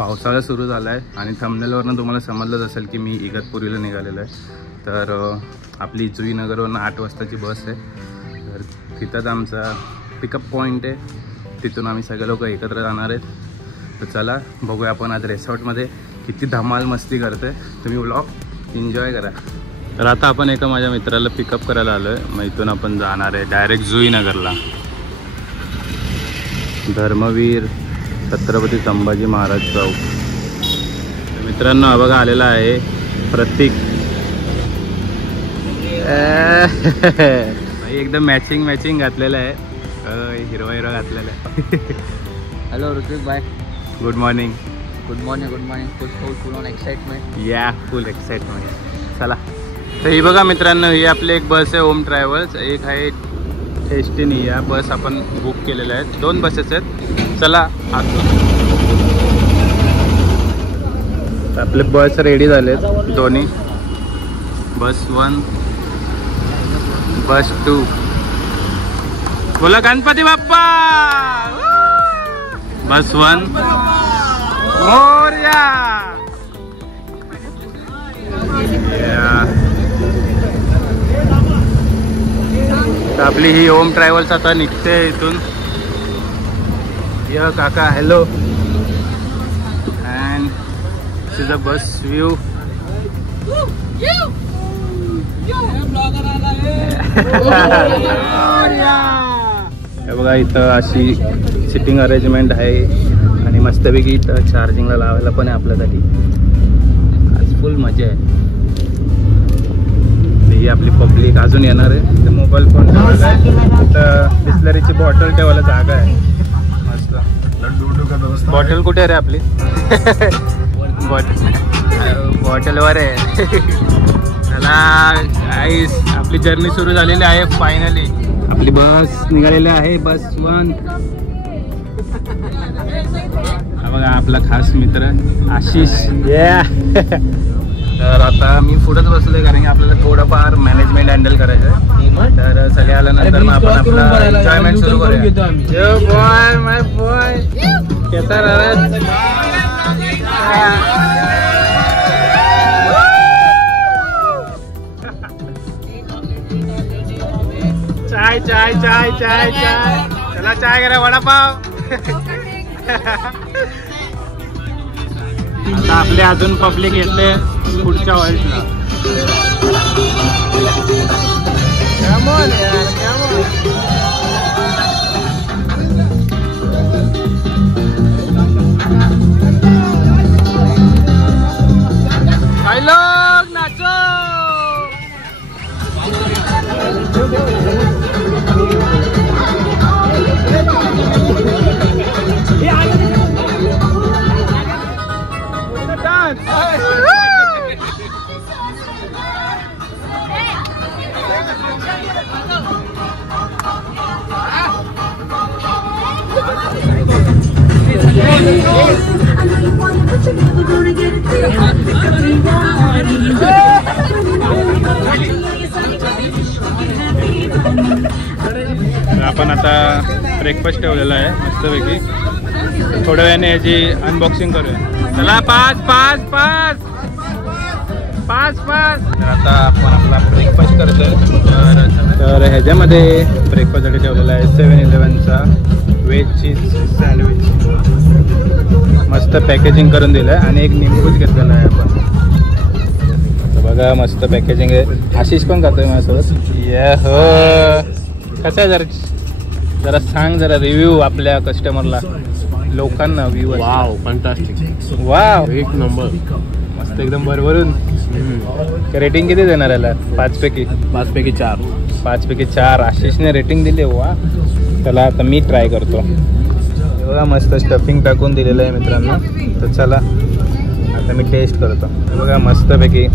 पावसाळा सुरू झाला आहे आणि थंबनेलवरनं तुम्हाला समजलंच असेल की मी इगतपुरीला निघालेलो आहे. तर आपली जुईनगरवरून 8 वाजताची बस आहे. तर तिथंच आमचा पिकअप पॉईंट आहे. तिथून आम्ही सगळे लोक एकत्र जाणार आहेत. तर चला बघूया आपण आज रिसॉर्टमध्ये किती धमाल मस्ती करते. तुम्ही व्लॉग एन्जॉय करा. तर आता आपण एका माझ्या मित्राला पिकअप करायला आलो आहे. मग इथून आपण जाणार आहे डायरेक्ट जुईनगरला. धर्मवीर छत्रपती संभाजी महाराज चौक. मित्रांनो हा बघा आलेला आहे प्रतीक. एकदम मॅचिंग घातलेलं आहे. हिरो घातलेला आहे. Hello Ritvik bye. Good morning. Good morning. Full on excitement. या फुल एक्साइटमेंट. चला तर ही बघा मित्रांनो, ही आपली एक बस आहे ओम ट्रॅव्हल्स. एक आहे डेस्टिनी. या बस आपण बुक केलेल्या आहेत. 2 बसेस आहेत. चला आपले बस रेडी झालेत दोन्ही. बस 1 बस 2. बोला गणपती बाप्पा. बस 1 मोरया. तर आपली ही ओम ट्रॅव्हल्स आता निघते इथून. या काका hello. And this is a bus view. हे बघा इथं अशी सिटिंग अरेंजमेंट आहे आणि मस्तपैकी इथं चार्जिंगला लावायला पण आहे आपल्यासाठी. आज फुल मजा आहे. ही आपली पब्लिक अजून येणार आहे. इथं मोबाईल फोन ठेवायला आहे. इथं बिस्लरीची बॉटल ठेवायला जागा आहे मस्त. बॉटल कुठे रे आपली? बॉटलवर आहे. चला गाईस आपली जर्नी सुरू झालेली आहे. फायनली आपली बस निघालेली आहे. बस 1. हा बघा आपला खास मित्र आशिष. तर आता मी पुढेच बसलोय कारण की आपल्याला थोडंफार मॅनेजमेंट हँडल करायचं आहे. तर सगळे आल्यानंतर मग आपण आपला एन्जॉयमेंट सुरू करूया. यो बॉय माय बॉय कैसा रहा. चाय चला चाय करा. वडापाव. आता आपले अजून पब्लिक येते पुढच्या ऑइल्सला. भाई लोग नाचो. आपण आता ब्रेकफास्ट ठेवलेला आहे मस्तपैकी. थोड्या वेळाने याची अनबॉक्सिंग करूया. चला 5. तर आता आपण आपला ब्रेकफास्ट करतोय. तर ह्याच्यामध्ये ब्रेकफास्टसाठी ठेवलेला आहे 7-Elevenचा व्हेज चीज सँडविच. मस्त पॅकेजिंग करून दिलं आहे आणि एक निंबूच घेतलेला आहे आपण. तर बघा मस्त पॅकेजिंग आहे. आशिष पण खातोय माझ्यासोबत. ये हो कसं आहे जरा सांग जरा रिव्ह्यू आपल्या कस्टमरला लोकांना व्ह्यू. Wow fantastic. वाव एक नंबर मस्त एकदम भरभरून. रेटिंग किती देणार याला? 5 पैकी 4. 5 पैकी 4 आशिषने रेटिंग दिली. वा. चला आता मी ट्राय करतो. बघा मस्त स्टफिंग टाकून दिलेलं आहे मित्रांनो. तर चला आता मी टेस्ट करतो. बघा मस्तपैकी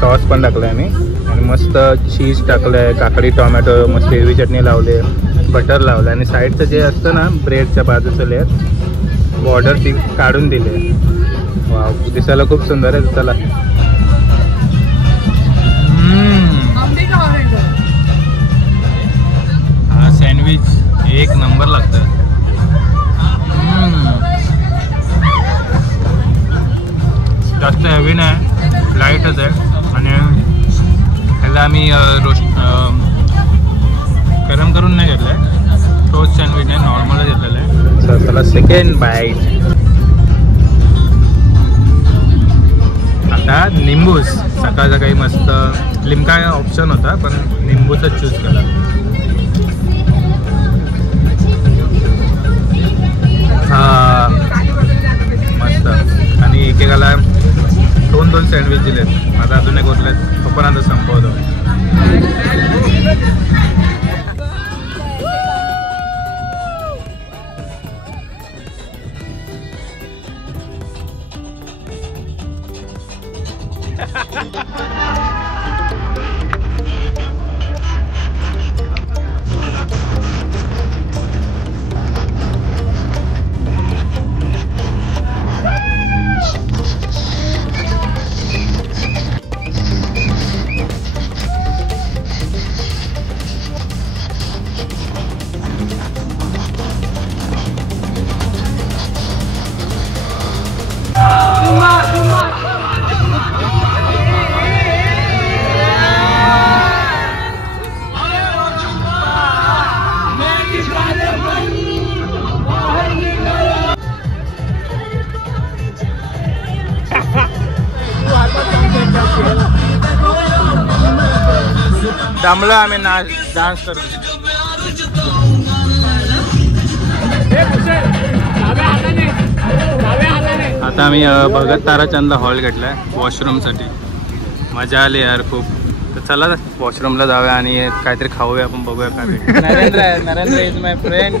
सॉस पण टाकलं आहे मी आणि मस्त चीज टाकलं आहे. काकडी टोमॅटो मस्त हिरवी चटणी लावली. बटर लावलं आणि साईडचं जे असतं ना ब्रेडच्या बाजूचं लेअर बॉर्डर ती काढून दिली. वाव दिसायला खूप सुंदर आहे. चला हा सँडविच एक नंबर लागतं. जास्त हेवी नाही, लाईटच आहे. आणि ह्याला आम्ही गरम करून नाही घेतलं आहे, टोस्ट सँडविच आहे, नॉर्मलच घेतलेलं आहे. तर चला सेकंड बाईट. आता निंबूस, सकाळ सकाळी मस्त लिमका ऑप्शन होता पण निंबूचाच चूज केला. हा मस्त. आणि एकेकाला 2 सँडविच दिलेत, आता अजून एक उरलेत, तोपर्यंत संपवतो. दमलो आम्ही डान्स करतो. आता आम्ही भगत ताराचंद हॉल घेतलाय वॉशरूमसाठी. मजा आली यार खूप. तर चला वॉशरूमला जाऊया आणि काहीतरी खाऊया, आपण बघूया काय. Narendra is my friend.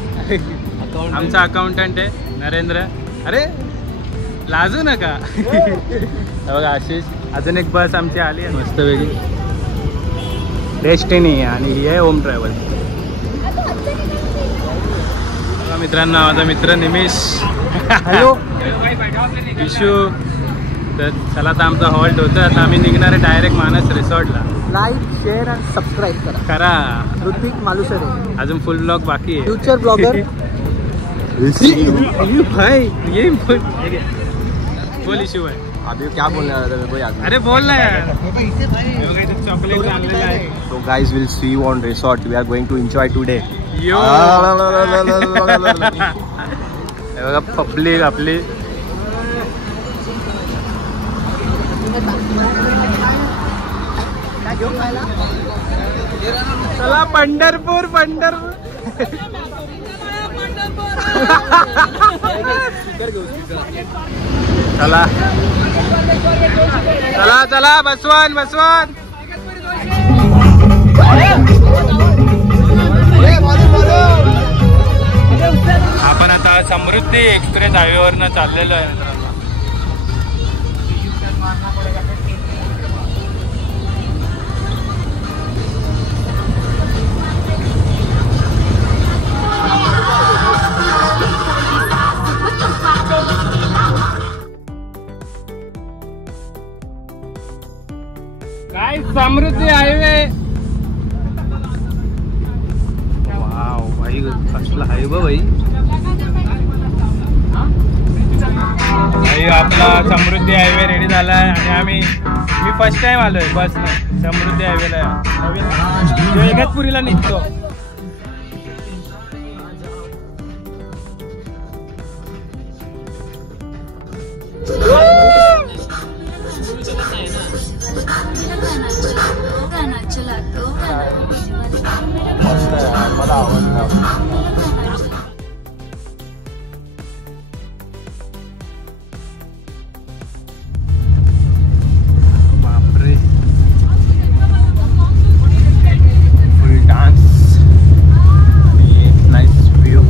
आमचा अकाउंटंट आहे नरेंद्र. अरे लाजू नका. बघा आशिष. अजून एक बस आमची आली आहे मस्त वेगळी, डेस्टिनी. आणि ही आहे होम ट्रॅव्हल. मित्रांनो माझा मित्र निमिष. Hello issue. तर चला आता आमचा हॉल्ट होतं. आता आम्ही निघणार आहे डायरेक्ट मानस रिसॉर्टला. लाईक शेअर आणि सबस्क्राईब करा. ऋतिक मालुसरे. अजून फुल ब्लॉग बाकी आहे. Future blogger. भाई ये फुल इशू है. अभी क्या बोलने वाला था भाई? अरे बोल ना यार. चॉकलेट आणलेलं आहे. So guys, we'll see you on resort. We are going to enjoy today. यो बघा पब्लिक आपली. चला पंढरपूर. चला चला चला बसवान. आपण आता समृद्धी एक्सप्रेस हायवेवरनं चाललेलो आहे. काय समृद्धी हायवे. वाव भाई कसला हायवे भाई. आपला समृद्धी हायवे रेडी झाला आहे. आणि मी फर्स्ट टाइम आलोय बसनं समृद्धी हायवेला. नवीन इगतपुरीला निघतो. मला आवडतं. बापरे फुल डान्स आणि नाईस व्ह्यू.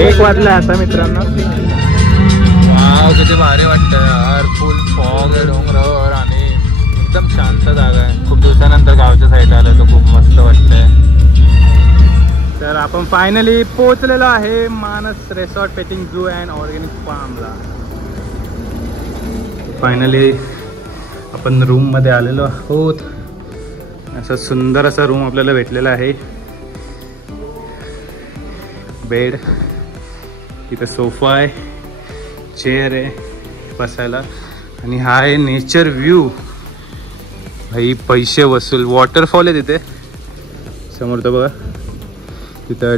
एक वाजला आता मित्रांनो. वाव किती भारी वाटतं यार. फुल फॉग आहे डोंगरावर आणि एकदम शांत जागा आहे. खूप दिवसानंतर गावच्या साईडला आलं तर खूप मस्त वाटतंय. तर आपण फायनली पोहोचलेलो आहे Manas resort petting zoo and organic फार्मला. फायनली आपण रूममध्ये आलेलो आहोत. असा सुंदर असा रूम आपल्याला भेटलेला आहे. बेड, इथं सोफा आहे, चेअर आहे बसायला, आणि हा आहे नेचर व्ह्यू. भाई पैसे वसूल. वॉटरफॉल आहे तिथे समोर, तर बघा तिथं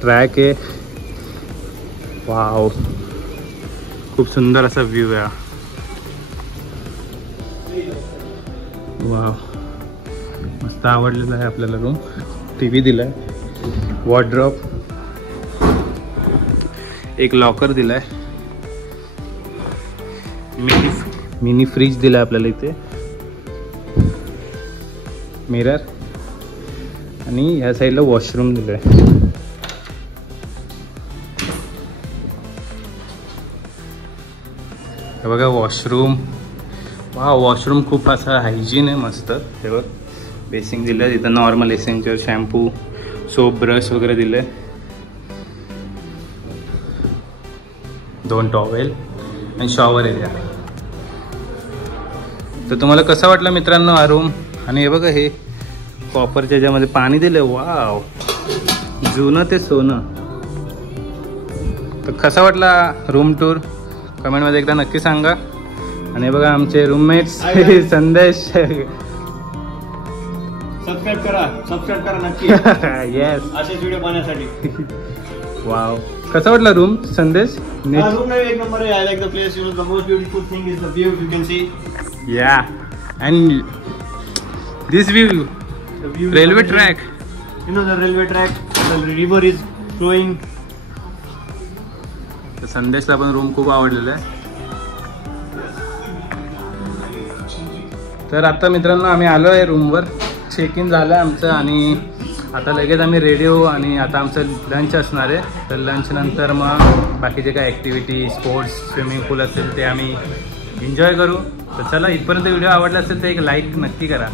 ट्रॅक आहे. वाव, खूप सुंदर असा व्ह्यू आहे. वाव, मस्त आवडलेला आहे आपल्याला रूम. टीव्ही दिलाय, वॉर्डरोब, एक लॉकर दिलाय, मिनी फ्रीज दिलाय आपल्याला इथे, मिरर, आणि ह्या साईडला वॉशरूम दिलाय. हे बघा वॉशरूम. वा, वॉशरूम खूप असा हायजीन आहे, मस्त. हे बघ बेसिंग दिलं, तिथं normal essential shampoo, soap, brush वगैरे दिले, 2 टॉवेल आणि शॉवर एरिया. तर तुम्हाला कसं वाटलं मित्रांनो हा रूम? आणि हे बघा हे कॉपरच्या ह्याच्यामध्ये पाणी दिलं. वाव, जुनं ते सोनं. तर कसा वाटला रूम टूर कमेंटमध्ये एकदा नक्की सांगा. आणि बघा आमचे रूममेट्स संदेश. सबस्क्राईब करा नक्की. येस, असेच व्हिडिओ पाहण्यासाठी. वाव, कसा वाटला रूम संदेश? रूम एक नंबर आहे. I like the place. The most beautiful thing is the view. You can see. Yeah, and this view, railway track. You know the railway track. The river is flowing. तर संदेशला पण room खूप आवडलेला आहे. तर आता मित्रांनो आम्ही आलो आहे रूमवर. चेक इन झालं आहे आमचं, आणि आता लगेच आम्ही रेडी होऊ. आणि आता आमचं लंच असणार आहे. तर लंच नंतर मग बाकीचे काय ॲक्टिव्हिटी, स्पोर्ट्स, स्विमिंग पूल असेल ते आम्ही एन्जॉय करू. तर चला, इथपर्यंत व्हिडिओ आवडला असेल तर एक लाईक नक्की करा.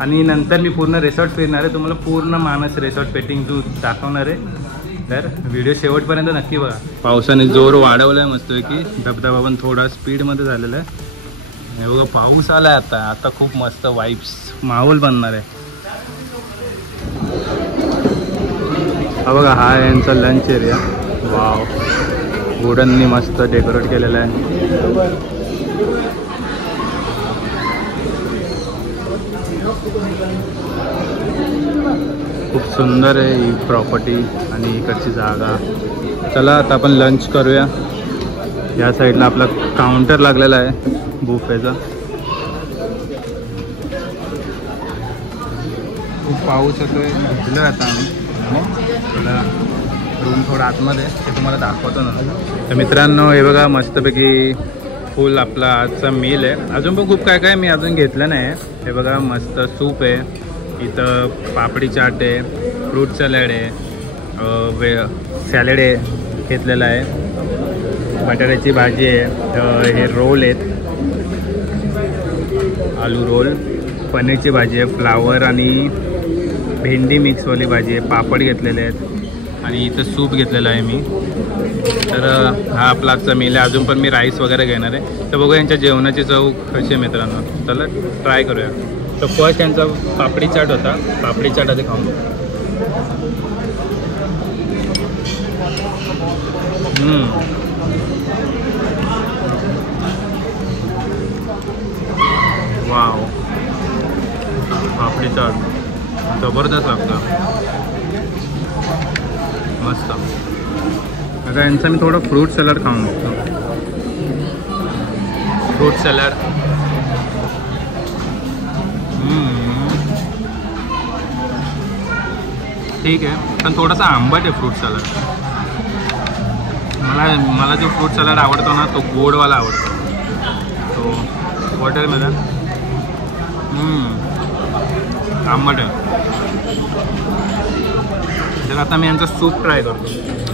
आणि नंतर मी पूर्ण रिसॉर्ट फिरणार आहे, तुम्हाला पूर्ण मानस रिसॉर्ट पेटिंग झू दाखवणार आहे. तर व्हिडिओ शेवटपर्यंत नक्की बघा. पावसाने जोर वाढवला आहे मस्तपैकी. धबधबा पण थोडा स्पीडमध्ये झालेला आहे. हे बघा पाऊस आला आहे आता खूप मस्त वाईब्स, माहोल बनणार आहे. हा बघा, हा आहे यांचा लंच एरिया. वाव, वुडननी मस्त डेकोरेट केलेलं आहे. खूप सुंदर आहे ही प्रॉपर्टी आणि इकडची जागा. चला आता आपण लंच करूया. या साईडला आपला काउंटर लागलेला आहे बुफेचा. खूप पाऊस येतोय, भिजलो आता आम्ही. चला, रूम थोडा आतमध्ये ते तुम्हाला दाखवतो ना. तर मित्रांनो हे बघा मस्तपैकी फुल आपला आजचा मील आहे. अजून पण खूप काय काय मी अजून घेतलं नाही आहे. हे बघा मस्त सूप आहे, इथं पापडी चाट आहे, फ्रूट सॅलड आहे, सॅलड आहे घेतलेलं आहे, बटाट्याची भाजी आहे, हे रोल आहेत, आलू रोल, पनीरची भाजी आहे, फ्लावर आणि भेंडी मिक्सवाली भाजी आहे, पापड घेतलेले आहेत, आणि इथं सूप घेतलेलं आहे मी. तर हा आपला आजचा मील आहे. अजून पण मी राईस वगैरे घेणार आहे. तर बघू यांच्या जेवणाची चव कशी आहे मित्रांनो. चला ट्राय करूया. तर फर्स्ट यांचा पापडी चाट होता. पापडी चाट आधी खाऊन वाव, पापडी चाट जबरदस्त लागतं, मस्त. आता यांचा मी थोडं फ्रूट सॅलड खाऊन बघतो. फ्रूट सॅलड ठीक आहे, पण थोडासा आंबट आहे फ्रूट सॅलड. मला जो फ्रूट सॅलड आवडतो ना तो गोडवाला आवडतो. तो वॉटरमेलन आंबट आहे. तर आता मी यांचा सूप ट्राय करतो.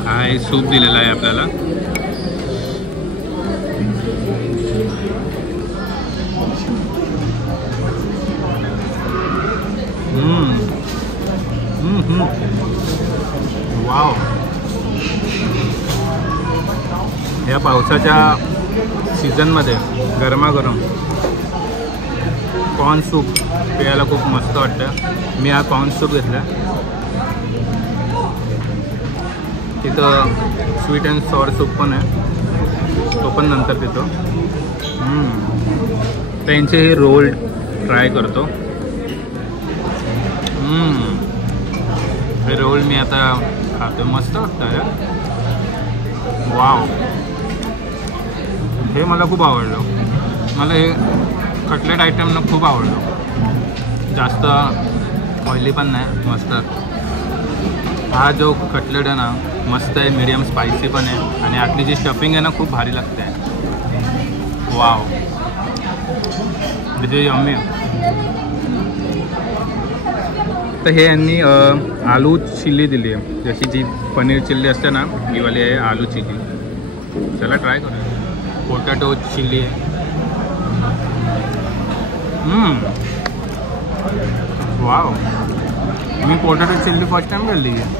हा एक सूप दिलेला आहे आपल्याला. वाव. या पावसाच्या सीझनमध्ये गरमागरम कॉर्न सूप प्यायला खूप मस्त वाटतं. मी हा कॉर्न सूप घेतला. तिथं स्वीट अँड सॉर सूप पण आहे, तो पण नंतर पितो. त्यांचे हे रोल ट्राय करतो. हे रोल मी आता खातो. मस्त वाटतं यार. वाव. हे मला खूप आवडलं. मला हे कटलेट आयटम ना खूप आवडलं. जास्त ऑइली पण नाही, मस्त. हा जो कटलेट आहे ना मस्त आहे, मीडियम स्पायसी पण आहे आणि आतली जी स्टफिंग आहे ना खूप भारी लागते. वाव. म्हणजे यम्मी. तर हे यांनी आलू चिल्ली दिली आहे. जशी जी पनीर चिल्ली असते ना ही वाली आहे आलू चिल्ली. चला ट्राय करूया. पोटॅटो चिल्ली आहे. वाव. मी पोटॅटो चिल्ली फर्स्ट टाइम खाल्ली आहे.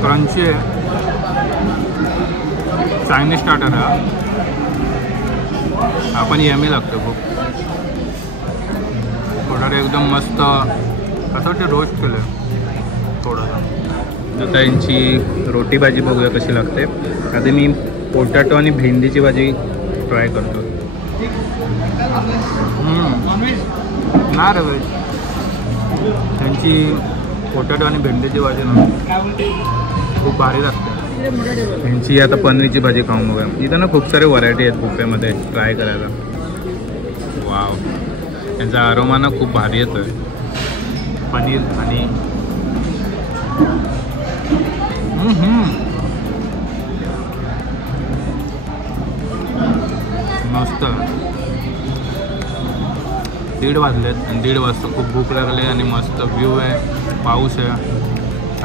क्रंची आहे. चायनीज स्टार्टर आहे हा पण यम्मी लागतो खूप. पोटॅटो एकदम मस्त असं वाटतं रोस्ट केलं थोडंसं. आता यांची रोटी भाजी बघूया कशी लागते. आधी मी पोटॅटो आणि भेंडीची भाजी ट्राय करतो. ना रे वेज. त्यांची पोटॅटो आणि भेंडीची भाजी ना खूप भारी लागते. त्यांची आता पनीरची भाजी खाऊन बघूया. इथं ना खूप सारे व्हरायटी आहेत बुफेमध्ये ट्राय करायला. वाव. त्यांचा अरोमा ना खूप भारी येतो आहे. पनीर आणि मस्त. 1:30 वाजलेत आणि 1:30 वाजता खूप भूक लागली आणि मस्त व्ह्यू आहे, पाऊस आहे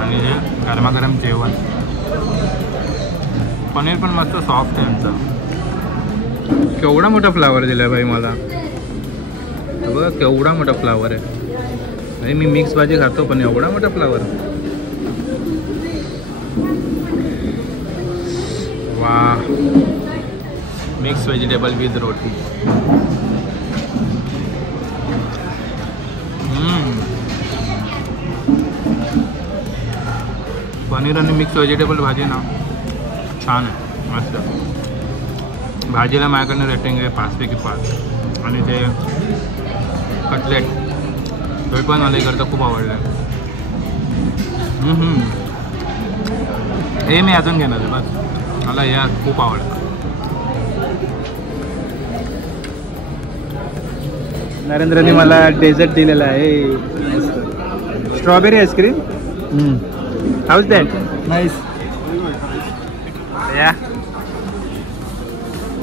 आणि हे गरमागरम जेवण. पनीर पण मस्त सॉफ्ट आहे यांचा. केवढा मोठा फ्लावर दिला भाई मला. बघा केवढा मोठा फ्लावर आहे. अरे मी मिक्स भाजी खातो पण एवढा मोठा फ्लावर. वा. मिक्स व्हेजिटेबल विथ रोटी. पनीर आणि मिक्स व्हेजिटेबल भाजी ना छान आहे, मस्त. भाजीला माझ्याकडनं रेटिंग आहे 5 पैकी 5. आणि ते कटलेट ते पण मला इकडचं खूप आवडलं आहे. हे मी अजून घेणार आहे बस. मला या खूप आवडतं. नरेंद्रने मला डेझर्ट दिलेला आहे. Strawberry ice cream. How's that? Nice. या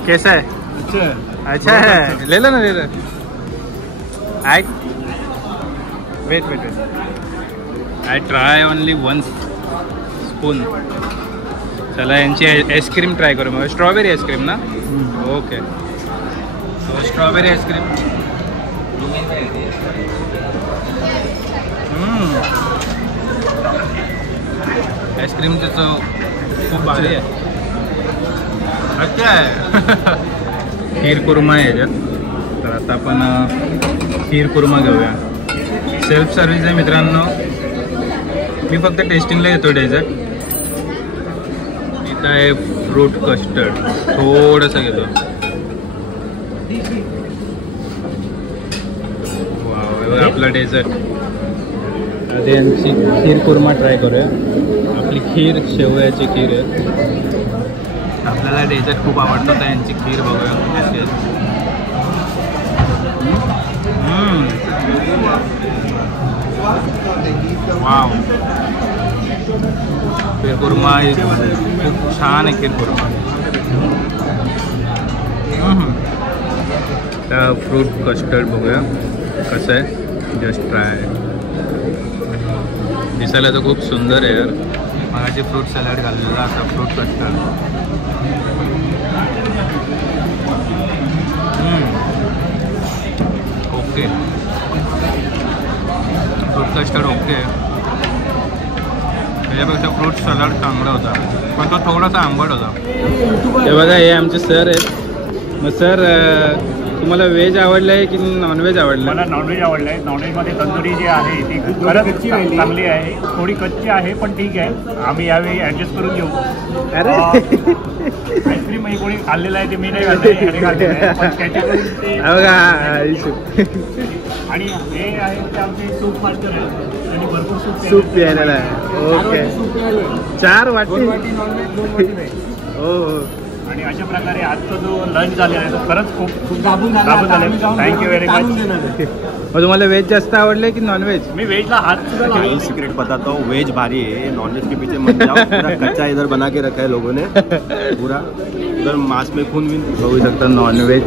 कैसा है? अच्छा है. ले लो ना, ले लो. I wait. I try only 1 spoon. चला यांची आईस्क्रीम ट्राय करू. मग स्ट्रॉबेरी आईस्क्रीम ना. ओके. So strawberry ice cream. आईस्क्रीमचं चव खूप भारी आहे. अच्छा आहे. खीर कुर्मा आहे याच्यात. तर आता आपण खीर कुर्मा घेऊया. सेल्फ सर्विस आहे मित्रांनो. मी फक्त टेस्टिंगला येतो डेझर्ट. इथं आहे फ्रूट कस्टर्ड. थोडंसं घेतो. वाव. आपला डेझर्ट. आधी यांची खीर कुर्मा ट्राय करूया. आपली खीर शेवयाची खीर आहे. आपल्याला डेझर्ट खूप आवडतं तर यांची खीर बघूया कशी आहे. वाव. खीर कुर्मा खूप छान आहे. खीर कुर्मा. तर फ्रूट कस्टर्ड बघूया कसं आहे. Just try. दिसायला तर खूप सुंदर आहे यार. मगाची फ्रूट सॅलड घाललेला, आता fruit custard. Okay. Fruit custard okay, त्याच्यापेक्षा फ्रूट सलाड चांगला होता, पण तो थोडासा आंबट होता. हे बघा, हे आमचे सर आहेत. मग सर, तुम्हाला व्हेज आवडलं आहे की नॉनव्हेज आवडलं? मला नॉनव्हेज आवडलं आहे. नॉनव्हेजमध्ये तंदुरी जी आहे ती खरंच चांगली आहे. थोडी कच्ची आहे पण ठीक आहे, आम्ही यावेळी ॲडजस्ट करून घेऊ. अरे आईस्क्रीम कोणी खाल्लेलं आहे ते मी नाही खाल्लेलं आहे, पण त्याच्याकडून ते बघा. आणि हे आहे ते आमचे सूप मास्टर आहे आणि भरपूर सूप प्यायला आहे. ओके, 4 वाटी. हो. आणि अशा प्रकारे आजचा जो लंच झालेला आहे तो खरंच खूप दाबून झालेला आहे. Thank you very much. मग तुम्हाला व्हेज जास्त आवडले की नॉनव्हेज? मी व्हेजला हात सुद्धा यही सीक्रेट बताता हूँ, वेज भारी है, नॉनवेज के पीछे मत जाओ. पूरा कच्चा इधर बना के रखा है लोगों ने, पूरा उधर मांस में खून भी. बघू शकता, नॉनव्हेज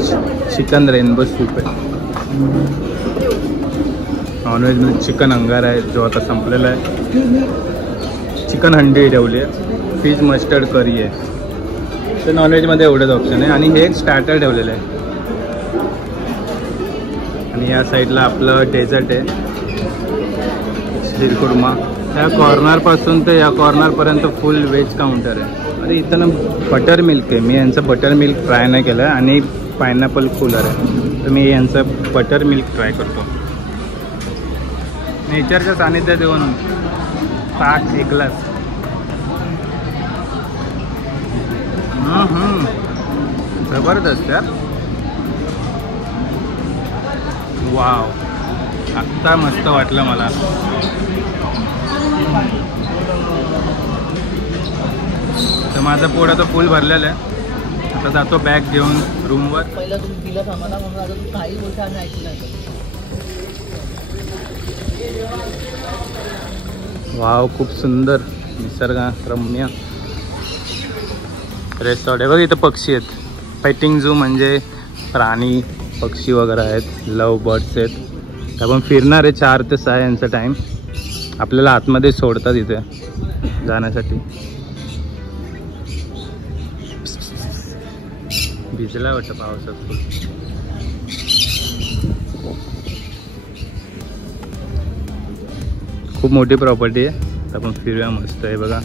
चिकन रेनबो सूप आहे. नॉनव्हेजमध्ये चिकन अंगार आहे जो आता संपलेला आहे. चिकन हंडी ठेवली आहे. फिश मस्टर्ड करी आहे. तर नॉनव्हेजमध्ये एवढंच ऑप्शन आहे. आणि हे एक स्टार्टर ठेवलेलं आहे. आणि या साईडला आपलं डेझर्ट आहे, शिरखुर्मा. त्या कॉर्नरपासून ते या कॉर्नरपर्यंत फुल व्हेज काउंटर आहे. अरे इथं ना बटर मिल्क आहे. मी यांचं बटर मिल्क ट्राय नाही केलं. आणि पायनॅपल कूलर आहे, तर मी यांचं बटर मिल्क ट्राय करतो. नेचरच्या सानिध्यात येऊन ताक एक ग्लास. जबरदस्त यार. वाव, आत्ता मस्त वाटलं मला. तर माझं पोट आता फुल भरलेलं आहे. आता जातो बॅग घेऊन रूमवर. पहिला तुम्ही दिलं आम्हाला म्हणून आता तू काही गोष्टी आम्ही ऐकल्या नाही. वाव, खूप सुंदर निसर्गरम्य रेस्टॉरंट आहे. बघा इथं पक्षी आहेत. पेटिंग झू म्हणजे प्राणी पक्षी वगैरे आहेत. लव बर्ड्स आहेत. आपण फिरणार आहे 4 ते 6 यांचा टाईम. आपल्याला आतमध्ये सोडतात इथे जाण्यासाठी. भिजला वाटतं पावसात खूप. खूप मोठी प्रॉपर्टी आहे. आपण फिरूया. मस्त आहे बघा.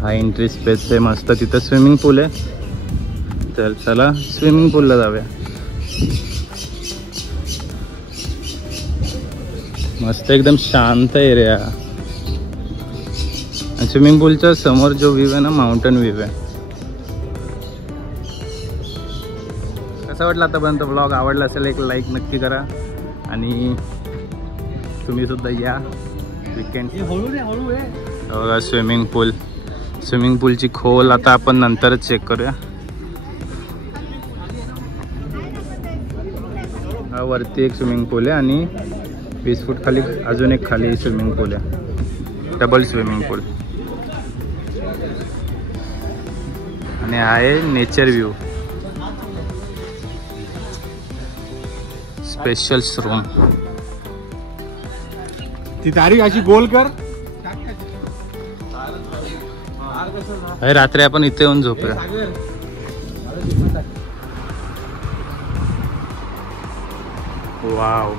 हा एंट्री स्पेस आहे मस्त. तिथं स्विमिंग पूल आहे. तर चला स्विमिंग पूलला जाऊया. मस्त एकदम शांत एरिया. आणि स्विमिंग पूलच्या समोर जो व्ह्यू आहे ना, माउंटन व्ह्यू आहे. कसा वाटला आतापर्यंत ब्लॉग? आवडला असेल एक लाईक नक्की करा. आणि तुम्ही सुद्धा या वीकेंड. बघा स्विमिंग पूल. स्विमिंग पूलची खोल आता आपण नंतरच चेक करूया. हा वरती एक स्विमिंग पूल आहे आणि 20 फूट खाली अजून एक खाली स्विमिंग पूल आहे. डबल स्विमिंग पूल. आणि हा आहे नेचर व्ह्यू. Special room. ती तारीख अशी गोल कर. अरे रात्री आपण इथे येऊन झोपूया. वाव.